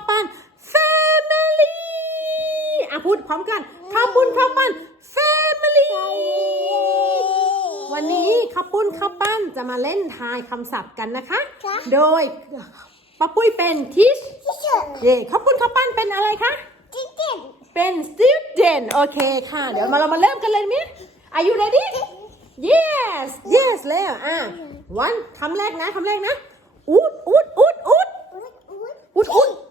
าวปั้น family อะพูดพร้อมกันข้าวปุ้นข้าวปั้น family วันนี้ข้าวปุ้นข้าวปั้นจะมาเล่นทายคำศัพท์กันนะคะ ค่ะ โดยป้าปุ้ยเป็นทิชที่สุดเย่ข้าวปุ้นข้าวปั้นเป็นอะไรคะจริงจริงเป็น student โอเคค่ะ เดี๋ยวมาเรามาเริ่มกันเลยมิ Are you ready Yes Yes แล้วอะวันคำแรกนะคำแรกนะอูดอูดอูดอูดอุ๊ดอุ๊ดอุดอุดเย้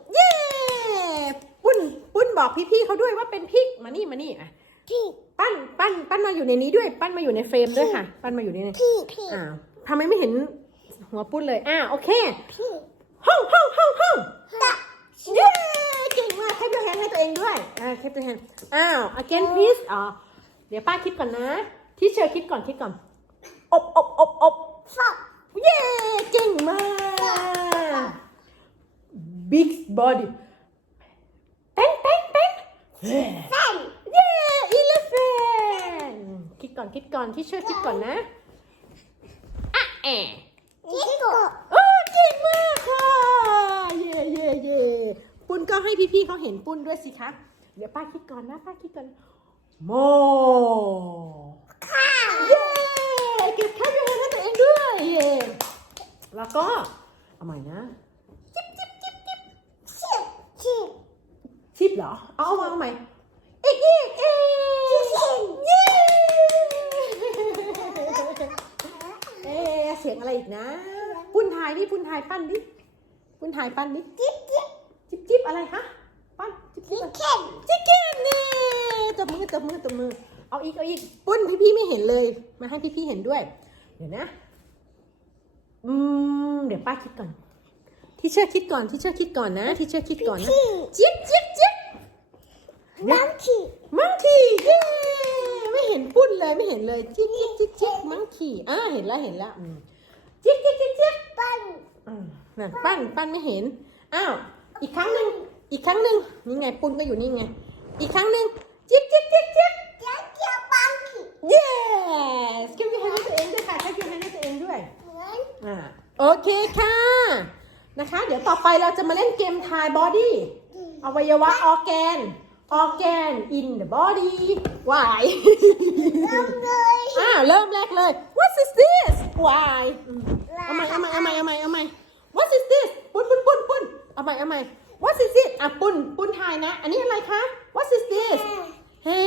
ปุ้นปุ้นบอกพี่ๆเขาด้วยว่าเป็นพริกมานี่มานี่อะพี่ปั้นปั้นปั้นมาอยู่ในนี้ด้วย ปั้นมาอยู่ในเฟรมด้วยค่ะ ปั้นมาอยู่ในนี้พี่พี่อ่าทำไมไม่เห็นหัวปุ้นเลยอ่าโอเคพี่ห้องห้องห้องห้องตะเย้เก่งมากเทปตัวแฮนให้ตัวเองด้วยอ่าเทปตัวแฮนอ้าว again please อ๋อเดี๋ยวป้าคิดก่อนนะ ที่เชอร์คิดก่อนคิดก่อนอบอบอบอบฟอกเย้เก่งมาก big body เต้นเต้นเต้นแฟนเย้ elephant คิดก่อนคิดก่อนที่เชื่อคิดก่อนนะอะแอะจิโกโอ้เก่งมากค่ะเย่เย่เย่ปุ้นก็ให้พี่ๆเขาเห็นปุ้นด้วยสิคะเดี๋ยวป้าคิดก่อนนะป้าคิดก่อนโมข้าวเย้เก็บแค่ยูให้ตัวเองด้วยเย่แล้วก็เอาใหม่นะ ชิบชิบ ชิป เหรอเอาเอามาเอาใหม่อีกอีกอีกเย้เอ๊ะเสียงอะไรอีกนะปุ้นทายดิปุ้นทายปั้นดิปุ้นทายปั้นดิจิ๊บจิ๊บจิ๊บจิ๊บอะไรคะปั้นจิ๊บจิ๊จิ๊บบเข้มจิ๊บเก่งนี่ตบมือตบมือตบมือ เอาอีกเอาอีกปุ้นพี่ๆไม่เห็นเลย มาให้พี่ๆเห็นด้วย เดี๋ยวนะ อืมเดี๋ยวป้าคิดก่อนที่เชื่อคิดก่อนที่เชื่อคิดก่อนนะที่เชื่อคิดก่อนนะพี่จิ๊บจิ๊บจิ๊บ น้ำขี้มังคีเย้ไม่เห็นปุ้นเลยไม่เห็นเลยจิ๊กจิ๊กจิ๊กจิ๊กมังคีอ่าเห็นแล้วเห็นแล้วอืมจิ๊กจิ๊กจิ๊กจิ๊กปั้นอืมนั่นปั้นปั้นไม่เห็นอ้าวอีกครั้งหนึ่งอีกครั้งหนึ่งนี่ไงปุ้นก็อยู่นี่ไง อีกครั้งหนึ่งจิ๊กจิ๊กจิ๊กจิ๊กเจ้าเจ้าปังขี้ yes เก็บยูแฮนด์ให้ตัวเองด้วยค่ะใช้ยูแฮนด์ให้ตัวเองด้วยเหมือนอ่าโอเคค่ะนะคะ เดี๋ยวต่อไปเราจะมาเล่นเกมทายบอดี้อวัยวะออแกน ออแกน in the body why เริ่มเลยอ่าเริ่มแรกเลย what is this why อืมเอาใหม่เอาใหม่เอาใหม่เอาใหม่เอาใหม่ what is this ปุ้นปุ้นปุ้นปุ้นเอาใหม่เอาใหม่ what is it อะปุ้นปุ้นทายนะ อันนี้อะไรคะ what is this เฮ้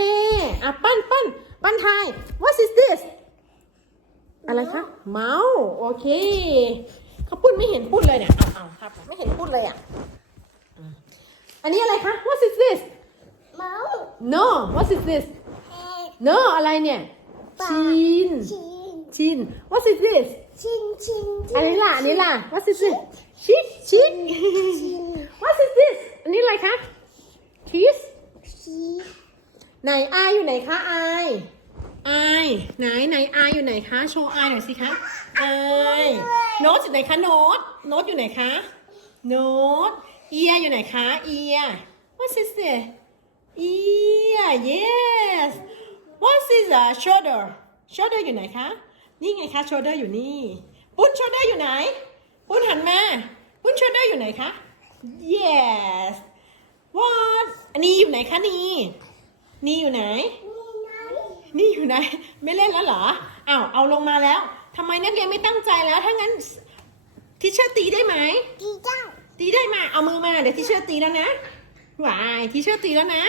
อะปั้นปั้นปั้นทาย what is this อะไรคะเมาส์โอเคเขาปุ้นไม่เห็นปุ้นเลยเนี่ยเอาเอาครับไม่เห็นปุ้นเลยอะอืมอันนี้อะไรคะ what is this เมาส์ no what is this เอ็ด no อะไรเนี่ยปลาชินชินชิน what is this ชินชินอันนี้ล่ะ อันนี้ล่ะ what is this ชิคชิคชิน what is this อันนี้อะไรคะ kiss ชีไหนอายอยู่ไหนคะอายอายไหนไหนอายอยู่ไหนคะโชว์อายหน่อยสิคะอายโน้ตอยู่ไหนคะโน้ตโน้ตอยู่ไหนคะโน้ตเอียอยู่ไหนคะเอีย what is this เอีย yes what is a shoulder shoulder อยู่ไหนคะ นี่ไงคะ shoulder อยู่นี่ ปุ้น shoulder อยู่ไหน ปุ้นหันมา ปุ้น shoulder อยู่ไหนคะ yes what อันนี้อยู่ไหนคะนี่นี่อยู่ไหน นี่นั่นนี่อยู่ไหน ไม่เล่นแล้วเหรอ อ้าว เอาลงมาแล้วทำไมนักเรียนไม่ตั้งใจแล้ว ถ้างั้นทิเชอร์ตีได้ไหมดีจังตีได้มา เอามือมา เดี๋ยวทิเชอร์ตีแล้วนะ วายทิเชอร์ตีแล้วนะ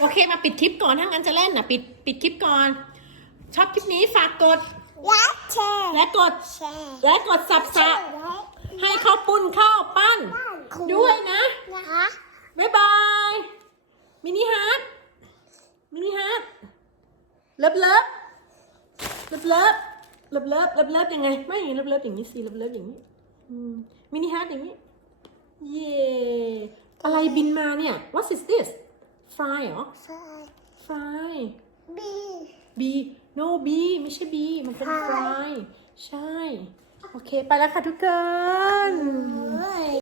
โอเคมาปิดคลิปก่อนถ้างั้นจะเล่นนะปิดปิดคลิปก่อน ชอบคลิปนี้ฝากกดรักแชร์และกดแชร์และกดสับสะให้ข้าวปุ้นข้าวปั้น ด้วยนะนะคะบ๊ายบายมินิฮาร์ดมินิฮาร์ดเลิฟเลิฟเลิฟเลิฟเลิฟเลิฟเลิฟเลิฟยังไง ไม่อย่างนี้เลิฟเลิฟอย่างนี้สิเลิฟเลิฟอย่างนี้อืมมินิฮาร์ดอย่างนี้ เย่ อะไรบินมาเนี่ย what is this fly เหรอใช่ fly บี b no b ไม่ใช่ b มันเป็น Fly fly ใช่ โอเค ไปแล้วค่ะทุกคนเฮ้ย